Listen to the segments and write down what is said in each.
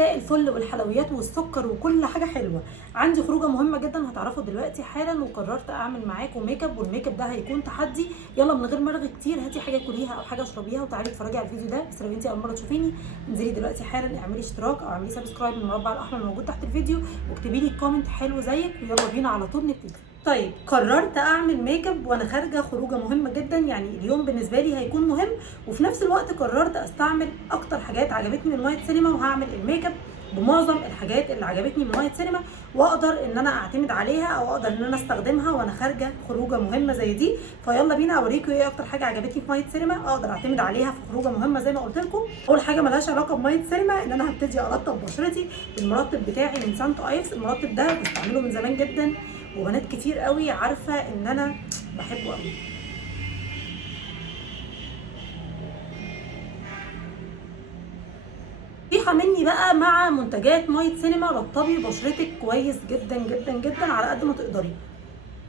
مساء الفل والحلويات والسكر وكل حاجه حلوه. عندي خروجه مهمه جدا هتعرفوا دلوقتي حالا، وقررت اعمل معاكم ميك اب، والميك اب ده هيكون تحدي. يلا من غير مرغي كتير، هاتي حاجه كليها او حاجه اشربيها وتعالي اتفرجي على الفيديو ده. بس لو انتي اول مره تشوفيني انزلي دلوقتي حالا اعملي اشتراك او اعملي سبسكرايب من المربع الاحمر الموجود تحت الفيديو، واكتبي لي كومنت حلو زيك، ويلا بينا على طول نبتدي. طيب قررت اعمل ميك اب وانا خارجه خروجه مهمه جدا، يعني اليوم بالنسبه لي هيكون مهم، وفي نفس الوقت قررت استعمل اكتر حاجات عجبتني من وايت سينما، وهعمل الميك اب بمعظم الحاجات اللي عجبتني من وايت سينما، واقدر ان انا اعتمد عليها او اقدر ان انا استخدمها وانا خارجه خروجه مهمه زي دي. فيلا بينا اوريكم ايه اكتر حاجه عجبتني في وايت سينما اقدر اعتمد عليها في خروجه مهمه زي ما قلت لكم. اول حاجه ملهاش علاقه بوايت سينما، ان انا هبتدي ارطب بشرتي بالمرطب بتاعي من سانتو ايفز. المرطب ده بستعمله من زمان جدا، وبنات كتير قوي عارفه ان انا بحبه قوي. نصيحة مني بقى مع منتجات وايت سينما، رطبي بشرتك كويس جدا جدا جدا على قد ما تقدري.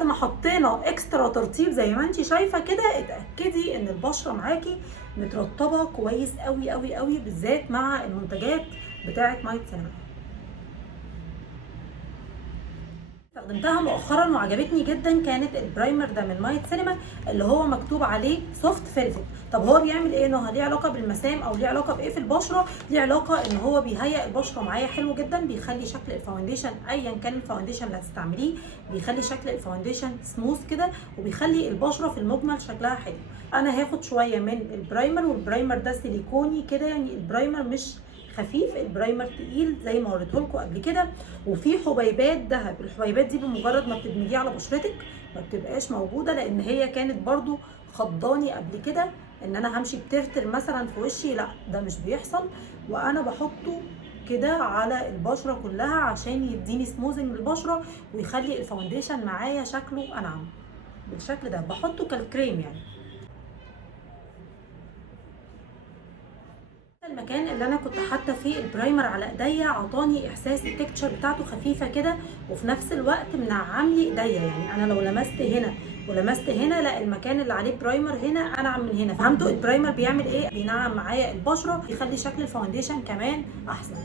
لما حطينا اكسترا ترطيب زي ما انت شايفه كده، اتاكدي ان البشره معاكي مترطبه كويس قوي قوي قوي، بالذات مع المنتجات بتاعه وايت سينما. استخدمتها مؤخرا وعجبتني جدا، كانت البرايمر ده من وايت سينما اللي هو مكتوب عليه سوفت فيلفت. طب هو بيعمل ايه؟ انه ليه علاقه بالمسام او ليه علاقه بايه في البشره؟ ليه علاقه ان هو بيهيئ البشره معايا حلو جدا، بيخلي شكل الفاونديشن ايا كان الفاونديشن اللي هتستعمليه، بيخلي شكل الفاونديشن سموث كده، وبيخلي البشره في المجمل شكلها حلو. انا هاخد شويه من البرايمر، والبرايمر ده سيليكوني كده، يعني البرايمر مش خفيف، البرايمر تقيل زي ما وريته لكم قبل كده، وفي حبيبات ذهب. الحبيبات دي بمجرد ما بتدمجيه على بشرتك ما بتبقاش موجوده، لان هي كانت برضو خضاني قبل كده ان انا همشي بترتر مثلا في وشي، لا ده مش بيحصل. وانا بحطه كده على البشره كلها عشان يديني سموزنج للبشره، ويخلي الفاونديشن معايا شكله انعم. بالشكل ده بحطه كالكريم يعني. المكان اللي انا كنت حاطه فيه البرايمر على ايديا عطاني احساس التكتشر بتاعته خفيفه كده، وفي نفس الوقت منعم لي ايديا. يعني انا لو لمست هنا ولمست هنا، لا المكان اللي عليه برايمر هنا انعم من هنا. فهمتوا البرايمر بيعمل ايه؟ بينعم معايا البشره، يخلي شكل الفاونديشن كمان احسن.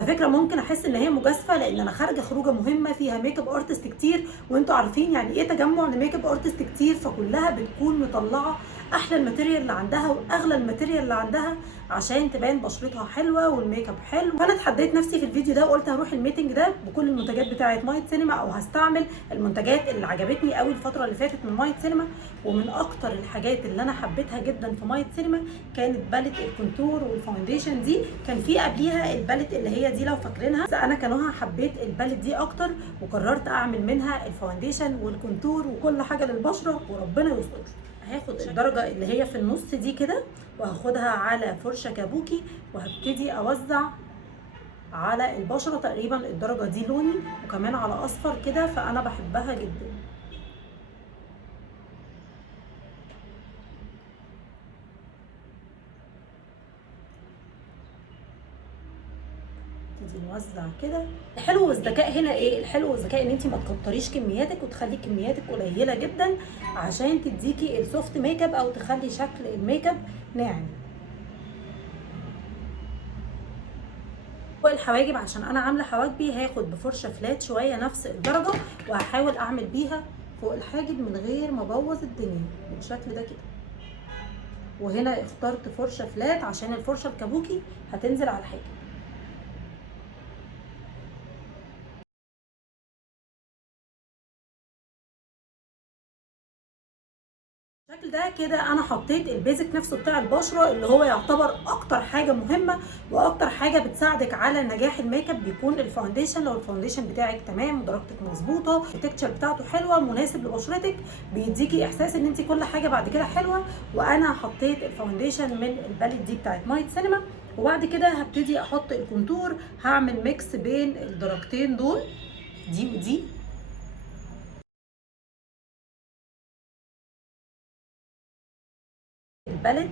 على فكره ممكن احس ان هي مجازفه، لان انا خارجه خروجه مهمه فيها ميك اب ارتست كتير، وانتوا عارفين يعني ايه تجمع لميك اب ارتست كتير، فكلها بتكون مطلعه احلى الماتيريال اللي عندها واغلى الماتيريال اللي عندها عشان تبان بشرتها حلوه والميك اب حلو. فانا اتحديت نفسي في الفيديو ده وقلت هروح الميتنج ده بكل المنتجات بتاعه وايت سينما، او هستعمل المنتجات اللي عجبتني قوي الفتره اللي فاتت من وايت سينما. ومن اكتر الحاجات اللي انا حبيتها جدا في وايت سينما كانت باليت الكونتور والفاونديشن دي. كان في قبليها الباليت اللي هي دي لو فاكرينها، بس انا كانوها حبيت الباليت دي اكتر، وقررت اعمل منها الفاونديشن والكونتور وكل حاجه للبشره، وربنا يستر. هاخد الدرجه اللي هي في النص دي كده، وهاخدها على فرشه كابوكي، وهبتدي اوزع على البشره تقريبا الدرجه دي لوني، وكمان على اصفر كده، فانا بحبها جدا. نبتدي نوزع كده. الحلو والذكاء هنا ايه؟ الحلو والذكاء ان انت ما تكتريش كمياتك وتخلي كمياتك قليله جدا عشان تديكي السوفت ميك اب، او تخلي شكل الميك اب ناعم. فوق الحواجب عشان انا عامله حواجبي هاخد بفرشه فلات شويه نفس الدرجه، وهحاول اعمل بيها فوق الحاجب من غير ما ابوظ الدنيا بالشكل ده كده. وهنا اخترت فرشه فلات عشان الفرشه الكابوكي هتنزل على الحاجب. بالشكل ده كده انا حطيت البيزك نفسه بتاع البشره، اللي هو يعتبر اكتر حاجه مهمه واكتر حاجه بتساعدك على نجاح الميك اب، بيكون الفاونديشن. لو الفاونديشن بتاعك تمام ودرجتك مظبوطه، التكتشر بتاعته حلوه مناسب لبشرتك، بيديكي احساس ان انت كل حاجه بعد كده حلوه. وانا حطيت الفاونديشن من الباليت دي بتاعت وايت سينما، وبعد كده هبتدي احط الكونتور. هعمل ميكس بين الدرجتين دول، دي ودي. الباليت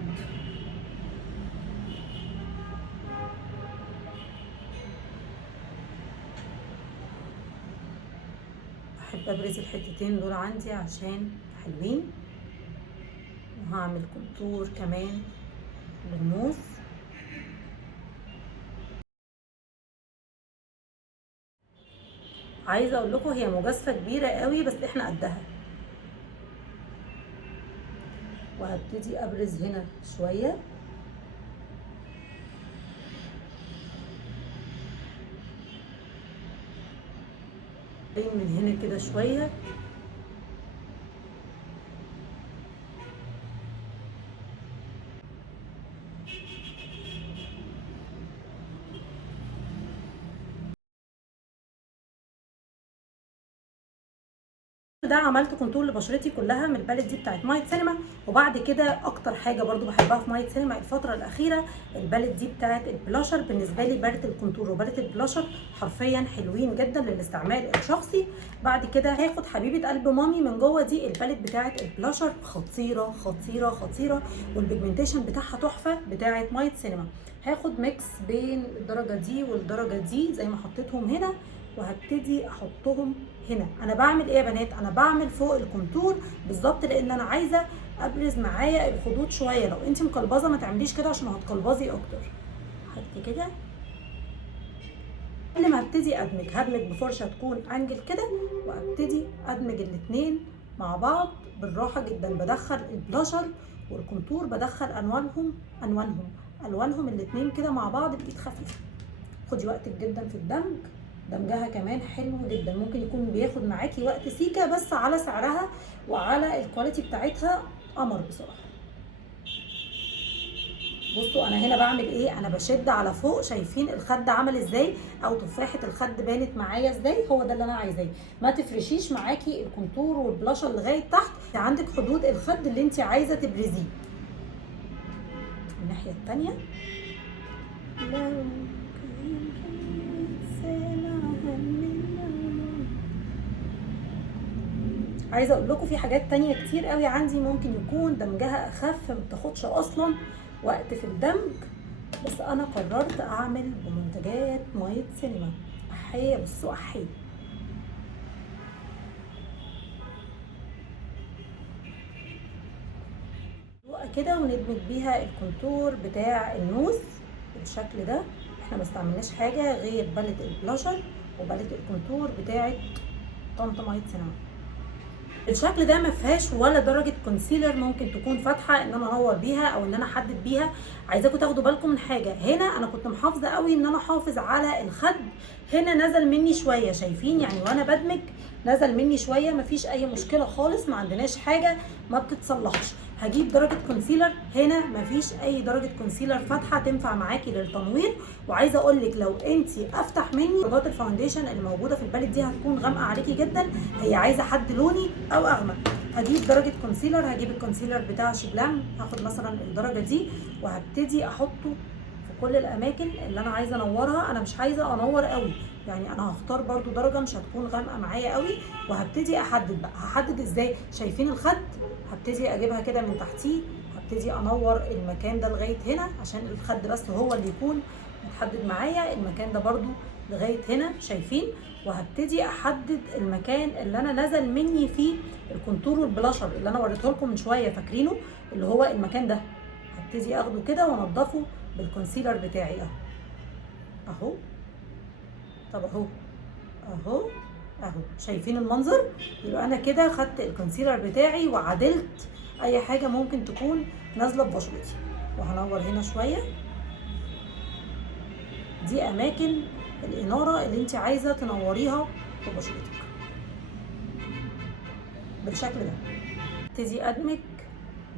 بحب ابرز الحتتين دول عندي عشان حلوين، وهعمل كونتور كمان للنوز. عايزه اقول لكم هي مجازفه كبيره قوي بس احنا قدها. وهبتدي ابرز هنا شويه، من هنا كده شويه، ده عملت كونتور لبشرتي كلها من الباليت دي بتاعت مايت سينما. وبعد كده اكتر حاجه برضو بحبها في مايت سينما الفتره الاخيره الباليت دي بتاعت البلاشر. بالنسبه لي باليت الكونتور وباليت البلاشر حرفيا حلوين جدا للاستعمال الشخصي. بعد كده هاخد حبيبه قلب مامي من جوه، دي الباليت بتاعت البلاشر خطيره خطيره خطيره، والبيجمنتيشن بتاعها تحفه بتاعت مايت سينما. هاخد ميكس بين الدرجه دي والدرجه دي زي ما حطيتهم هنا، وهبتدي احطهم هنا. انا بعمل ايه يا بنات؟ انا بعمل فوق الكونتور بالظبط، لان انا عايزه ابرز معايا الخدود شويه. لو انت مقلبظه ما تعمليش كده عشان هتقلبظي اكتر. حط كده. قبل ما ابتدي هدمج بفرشه تكون انجل كده، وابتدي ادمج الاثنين مع بعض بالراحه جدا. بدخل البلاشر والكونتور، بدخل الوانهم الاثنين كده مع بعض بايد خفيفه. خدي وقتك جدا في الدمج، دمجها كمان حلو جدا. ممكن يكون بياخد معاكي وقت سيكه، بس على سعرها وعلى الكواليتي بتاعتها قمر بصراحه. بصوا انا هنا بعمل ايه؟ انا بشد على فوق. شايفين الخد عمل ازاي؟ او تفاحه الخد بانت معايا ازاي؟ هو ده اللي انا عايزاه. ما تفرشيش معاكي الكونتور والبلاشر لغايه تحت، عندك حدود الخد اللي انت عايزه تبرزيه. الناحيه الثانيه عايزه اقول لكم في حاجات تانية كتير قوي عندي ممكن يكون دمجها اخف، ما بتاخدش اصلا وقت في الدمج، بس انا قررت اعمل بمنتجات مايت سينما. احيه، بصوا احيه. كده وندمج بيها الكونتور بتاع النوز بالشكل ده. احنا ما استعملناش حاجه غير باليت البلاشر وباليت الكونتور بتاعه طنط مايت سينما. الشكل ده ما فيهاش ولا درجه كونسيلر ممكن تكون فاتحه ان انا انور بيها او ان انا احدد بيها. عايزاكم تاخدوا بالكم من حاجه هنا. انا كنت محافظه قوي ان انا احافظ على الخد. هنا نزل مني شويه، شايفين يعني وانا بدمج نزل مني شويه. مفيش اي مشكله خالص، ما عندناش حاجه ما بتتصلحش. هجيب درجه كونسيلر. هنا مفيش اي درجه كونسيلر فاتحه تنفع معاكي للتنوير. وعايزه اقول لك لو انت افتح مني، درجات الفاونديشن اللي موجوده في الباليت دي هتكون غامقه عليكي جدا. هي عايزه حد لوني او اغمق. هجيب درجه كونسيلر، هجيب الكونسيلر بتاع شبلام، هاخد مثلا الدرجه دي وهبتدي احطه في كل الاماكن اللي انا عايزه انورها. انا مش عايزه انور قوي، يعني انا هختار برده درجه مش هتكون غامقه معايا قوي. وهبتدي احدد بقى. هحدد ازاي؟ شايفين الخد؟ هبتدي اجيبها كده من تحتيه، هبتدي انور المكان ده لغايه هنا عشان الخد بس هو اللي يكون متحدد معايا. المكان ده برده لغايه هنا، شايفين؟ وهبتدي احدد المكان اللي انا نزل مني فيه الكونتور والبلاشر اللي انا وريته لكم من شويه، فاكرينه؟ اللي هو المكان ده. هبتدي اخده كده وانضفه بالكونسيلر بتاعي اهو. طب اهو شايفين المنظر؟ يبقى انا كده خدت الكونسيلر بتاعي وعدلت اي حاجه ممكن تكون نازله ببشرتي. وهنور هنا شويه. دي اماكن الاناره اللي انت عايزه تنوريها ببشرتك بالشكل ده. ابتدي ادمج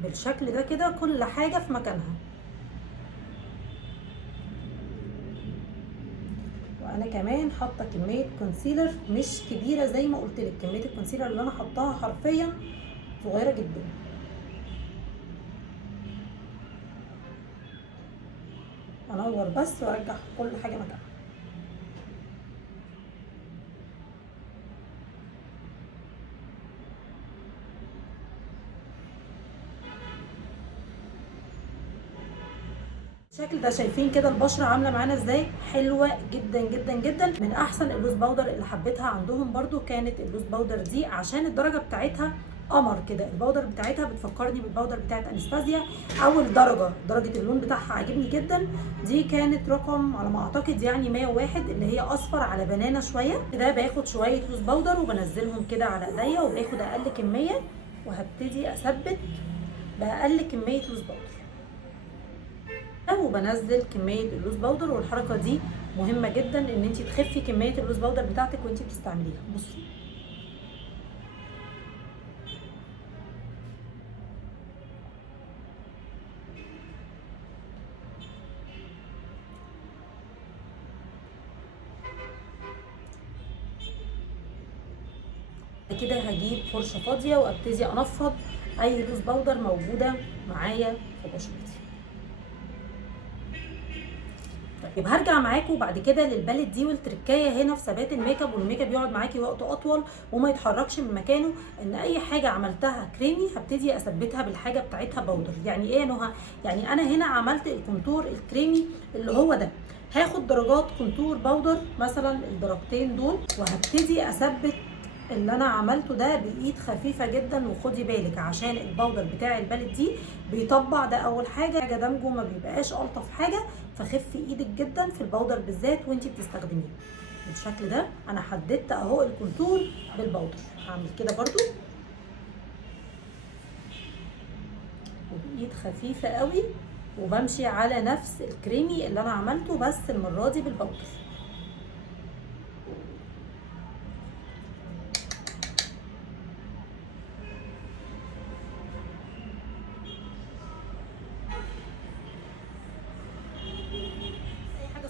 بالشكل ده كده كل حاجه في مكانها. وانا كمان حاطه كميه كونسيلر مش كبيره زي ما قلت لك. كميه الكونسيلر اللي انا حطاها حرفيا صغيره جدا. انور بس وارجع كل حاجه مكانها. الشكل ده شايفين كده البشره عامله معانا ازاي؟ حلوه جدا جدا جدا. من احسن اللوز باودر اللي حبيتها عندهم برده كانت اللوز باودر دي، عشان الدرجه بتاعتها قمر كده. الباودر بتاعتها بتفكرني بالباودر بتاعت انستازيا. اول درجه اللون بتاعها عاجبني جدا. دي كانت رقم على ما اعتقد يعني 101، اللي هي اصفر على بنانا شويه كده. باخد شويه لوز باودر وبنزلهم كده على ايديا، وباخد اقل كميه وهبتدي اثبت باقل كميه لوز باودر، وبنزل كميه اللوز باودر. والحركه دي مهمه جدا ان انت تخفي كميه اللوز باودر بتاعتك وانت بتستعمليها. بصي كده هجيب فرشه فاضيه وابتدي انفض اي لوز باودر موجوده معايا في بشرتي. يبقى هرجع معاكم بعد كده للبالت دي والتركايه هنا في ثبات الميك اب، والميك اب يقعد معاكي وقت اطول وما يتحركش من مكانه. ان اي حاجه عملتها كريمي هبتدي اثبتها بالحاجه بتاعتها باودر. يعني ايه يا نهى؟ يعني انا هنا عملت الكونتور الكريمي اللي هو ده، هاخد درجات كونتور باودر مثلا الدرجتين دول، وهبتدي اثبت اللي انا عملته ده بايد خفيفه جدا. وخدي بالك عشان الباودر بتاع البالت دي بيطبع، ده اول حاجه دمجه ما بيبقاش الطف حاجه، فخفي ايدك جدا في الباودر بالذات وانتي بتستخدميه. بالشكل ده انا حددت اهو الكونتور بالباودر. هعمل كده برضو وبايد خفيفه قوي، وبمشي على نفس الكريمي اللي انا عملته بس المره دي بالباودر.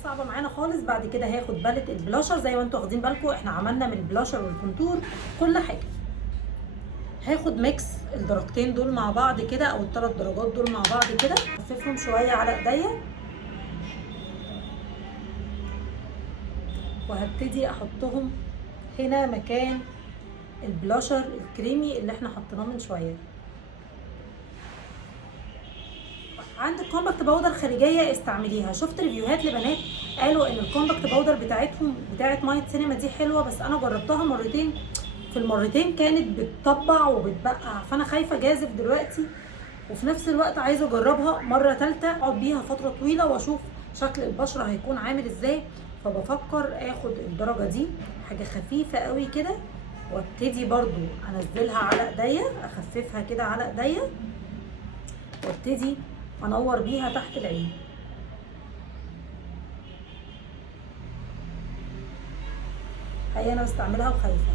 صعبه معانا خالص. بعد كده هاخد بالت البلاشر زي ما انتوا واخدين بالكم، احنا عملنا من البلاشر والكونتور كل حاجه. هاخد ميكس الدرجتين دول مع بعض كده، او الثلاث درجات دول مع بعض كده، اخففهم شويه على ايديا، وهبتدي احطهم هنا مكان البلاشر الكريمي اللي احنا حطيناه من شويه. عندك كومباكت باودر خارجيه استعمليها. شفت ريفيوهات لبنات قالوا ان الكومباكت باودر بتاعتهم بتاعت مايت سينما دي حلوه، بس انا جربتها مرتين، في المرتين كانت بتطبع وبتبقع، فانا خايفه جازف دلوقتي، وفي نفس الوقت عايزه اجربها مره ثالثه اقعد بيها فتره طويله واشوف شكل البشره هيكون عامل ازاي. فبفكر اخد الدرجه دي حاجه خفيفه قوي كده، وابتدي برضو انزلها على ايديا، اخففها كده على ايديا، وابتدي انور بيها تحت العين. هي انا بستعملها وخايفه.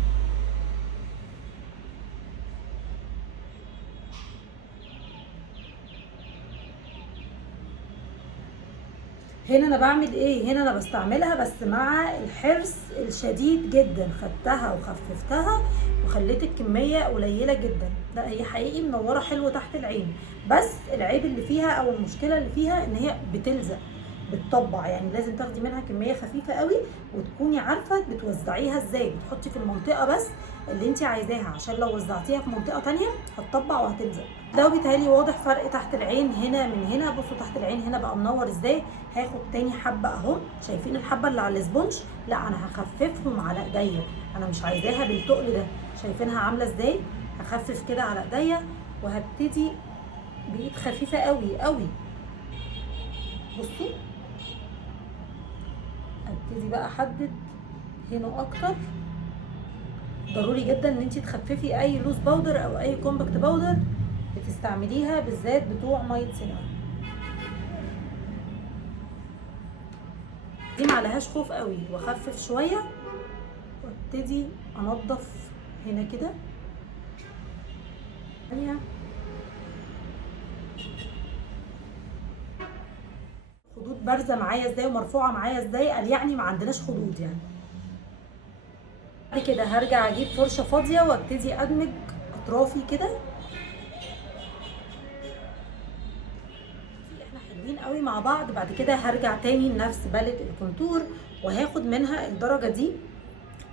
هنا انا بعمل ايه؟ هنا انا بستعملها بس مع الحرص الشديد جدا، خدتها وخففتها وخليت الكميه قليله جدا. لا هي حقيقي منوره حلو تحت العين، بس العيب اللي فيها او المشكله اللي فيها ان هي بتلزق بتطبع. يعني لازم تاخدي منها كميه خفيفه قوي وتكوني عارفه بتوزعيها ازاي، بتحطي في المنطقه بس اللي انت عايزاها، عشان لو وزعتيها في منطقه تانية هتطبع وهتلزق. لو بيتهيألي واضح فرق تحت العين هنا من هنا. بصوا تحت العين هنا بقى منور ازاي. هاخد تاني حبه اهو، شايفين الحبه اللي على الاسبونج؟ لا انا هخففهم على ايديا، انا مش عايزاها بالتقل ده. شايفينها عامله ازاي؟ هخفف كده على ايديا وهبتدي بايد خفيفه قوي قوي. بصوا ابتدي بقى احدد هنا اكتر. ضروري جدا ان انت تخففي اي لوز باودر او اي كومباكت باودر بتستعمليها، بالذات بتوع ميه سينما. دي معلهاش خوف قوي، واخفف شويه وابتدي انضف هنا كده. خدود بارزه معايا ازاي ومرفوعه معايا ازاي، قال يعني ما عندناش خدود يعني. بعد كده هرجع اجيب فرشه فاضيه وابتدي ادمج اطرافي كده. احنا حلوين قوي مع بعض. بعد كده هرجع تاني لنفس بالت الكونتور وهاخد منها الدرجه دي،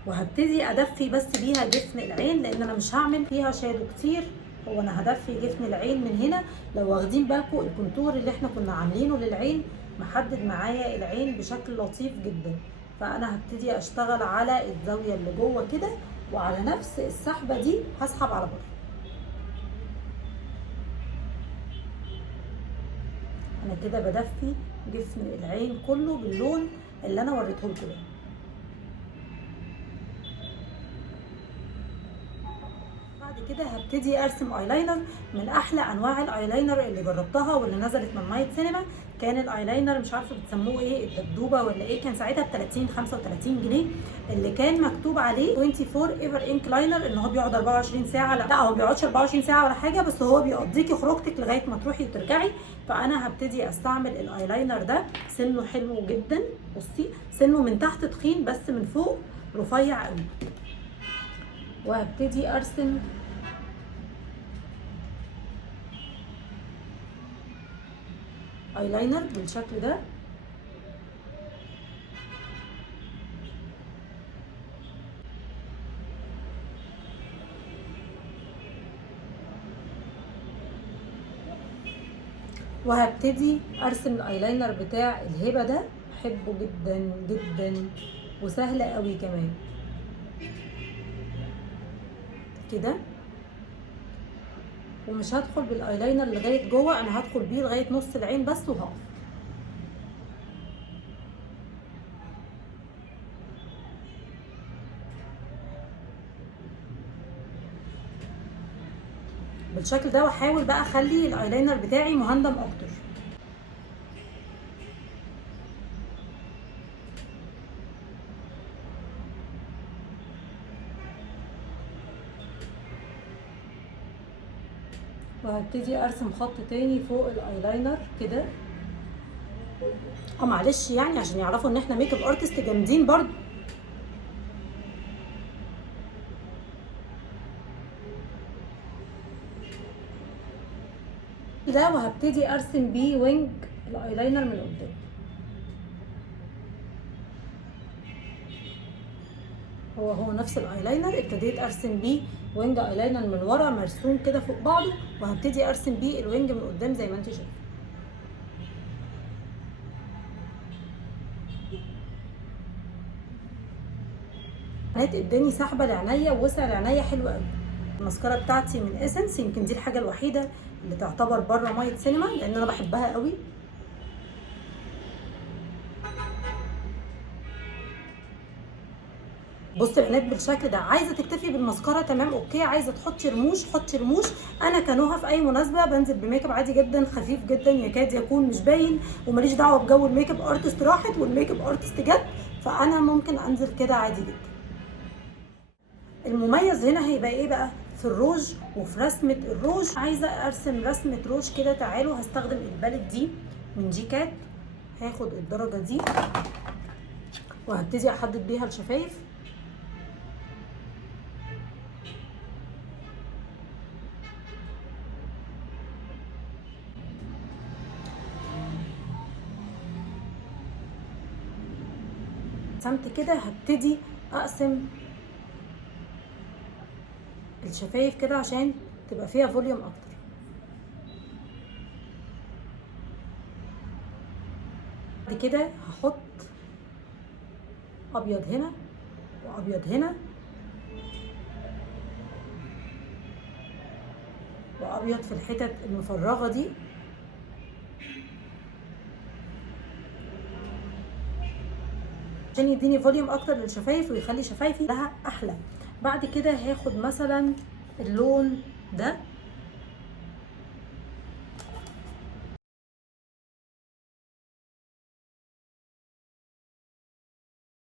وهبتدي ادفي بس بيها جفن العين، لان انا مش هعمل فيها شادو كتير، هو انا هدفي جفن العين من هنا. لو واخدين بالكم الكونتور اللي احنا كنا عاملينه للعين محدد معايا العين بشكل لطيف جدا، فانا هبتدي اشتغل على الزاويه اللي جوه كده، وعلى نفس السحبه دي هسحب على بره. انا كده بدفي جفن العين كله باللون اللي انا وريته لكم ده. بعد كده هبتدي ارسم ايلاينر من احلى انواع الايلاينر اللي جربتها واللي نزلت من نايت سينما. كان الايلاينر مش عارفه بتسموه ايه، الدبدوبه ولا ايه، كان ساعتها ب 30 35 جنيه، اللي كان مكتوب عليه 24 ايفر انك لاينر، ان هو بيقعد 24 ساعه. لا هو ما بيقعدش 24 ساعه ولا حاجه، بس هو بيقضيكي خروجتك لغايه ما تروحي وترجعي. فانا هبتدي استعمل الايلاينر ده، سنه حلو جدا. بصي سنه من تحت تخين بس من فوق رفيع قوي. وهبتدي ارسم ايلاينر بالشكل ده. وهبتدي ارسم الايلاينر بتاع الهبه ده، بحبه جدا جدا وسهل قوي كمان كده. ومش هدخل بالايلاينر لغايه جوه، انا هدخل بيه لغايه نص العين بس وهقف. بالشكل ده، واحاول بقى اخلي الايلاينر بتاعي مهندم اكتر. وهبتدي ارسم خط تاني فوق الايلاينر كده. معلش يعني عشان يعرفوا ان احنا ميك اب ارتست جامدين برضو. ده وهبتدي ارسم بيه وينج الايلاينر من قدام. هو نفس الايلاينر، ابتديت ارسم بيه وينج ايلاينر من ورا مرسوم كده فوق بعضه، وهبتدي ارسم بيه الوينج من قدام زي ما انت شايفه. كانت اداني سحبه لعينيا ووسع لعينيا حلو قوي. الماسكارا بتاعتي من اسنس، يمكن دي الحاجه الوحيده اللي تعتبر بره مايت سينما لان انا بحبها قوي. بصي يا بنات بالشكل ده، عايزه تكتفي بالماسكارا تمام اوكي، عايزه تحطي رموش حطي رموش. انا كنوها في اي مناسبه بنزل بميك اب عادي جدا خفيف جدا يكاد يكون مش باين، وماليش دعوه بجو الميك اب ارتست راحت والميك اب ارتست جت، فانا ممكن انزل كده عادي جدا. المميز هنا هيبقى ايه بقى؟ في الروج وفي رسمه الروج. عايزه ارسم رسمه روج كده، تعالوا هستخدم البالت دي من جيكات، هاخد الدرجه دي وهبتدي احدد بيها الشفايف. رسمت كده، هبتدي اقسم الشفايف كده عشان تبقى فيها فوليوم اكتر. بعد كده هحط ابيض هنا وابيض هنا وابيض في الحتت المفرغه دي، عشان يديني فوليوم اكتر للشفايف ويخلي شفايفي لها احلى. بعد كده هاخد مثلا اللون ده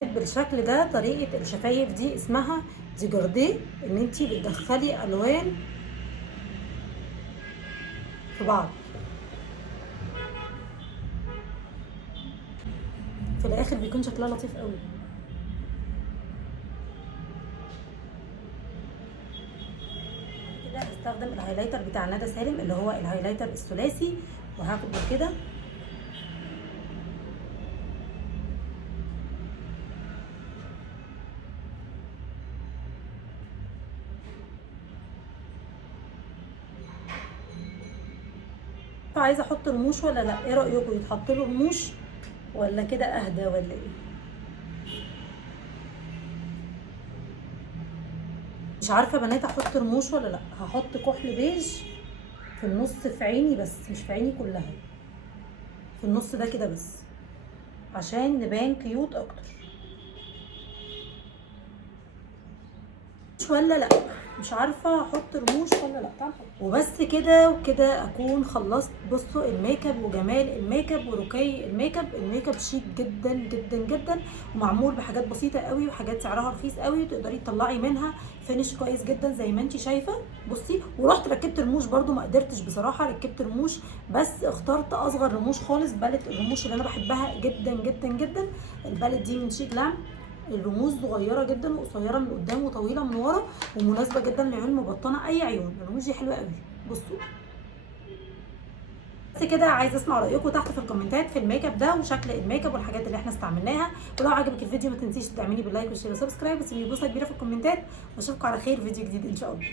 بالشكل ده. طريقه الشفايف دي اسمها ديجارديه، ان انتي بتدخلي الوان في بعض، في الاخر بيكون شكلها لطيف قوي. كده هستخدم الهايلايتر بتاع ندى سالم اللي هو الهايلايتر الثلاثي، وهاخده كده عايزه احط رموش ولا لا؟ ايه رايكم، يتحط له رموش ولا كده اهدى ولا ايه؟ مش عارفه بنات احط رموش ولا لا. هحط كحل بيج في النص في عيني بس، مش في عيني كلها. في النص ده كده بس عشان نبان كيوت اكتر. ولا لا مش عارفه احط رموش ولا لا. تعال وبس كده وكده اكون خلصت. بصوا الميك اب وجمال الميك اب ورقي الميك اب. الميك اب شيك جدا جدا جدا ومعمول بحاجات بسيطه قوي وحاجات سعرها رخيص قوي وتقدري تطلعي منها فينش كويس جدا زي ما انت شايفه. بصي ورحت ركبت رموش برده ما قدرتش بصراحه، ركبت رموش بس اخترت اصغر رموش خالص، بالت الرموش اللي انا بحبها جدا جدا جدا. البالت دي من شيك لام، الرموش صغيره جدا وقصيره من قدام وطويله من ورا ومناسبه جدا لعيون مبطنه اي عيون. الرموش دي حلوه قوي. بصوا بس كده، عايزه اسمع رايكم تحت في الكومنتات في الميك اب ده وشكل الميك اب والحاجات اللي احنا استعملناها. ولو عجبك الفيديو ما تنسيش تعملي باللايك والشير وسبسكرايب وتسيبي بوسه كبيره في الكومنتات. واشوفكم على خير فيديو جديد ان شاء الله.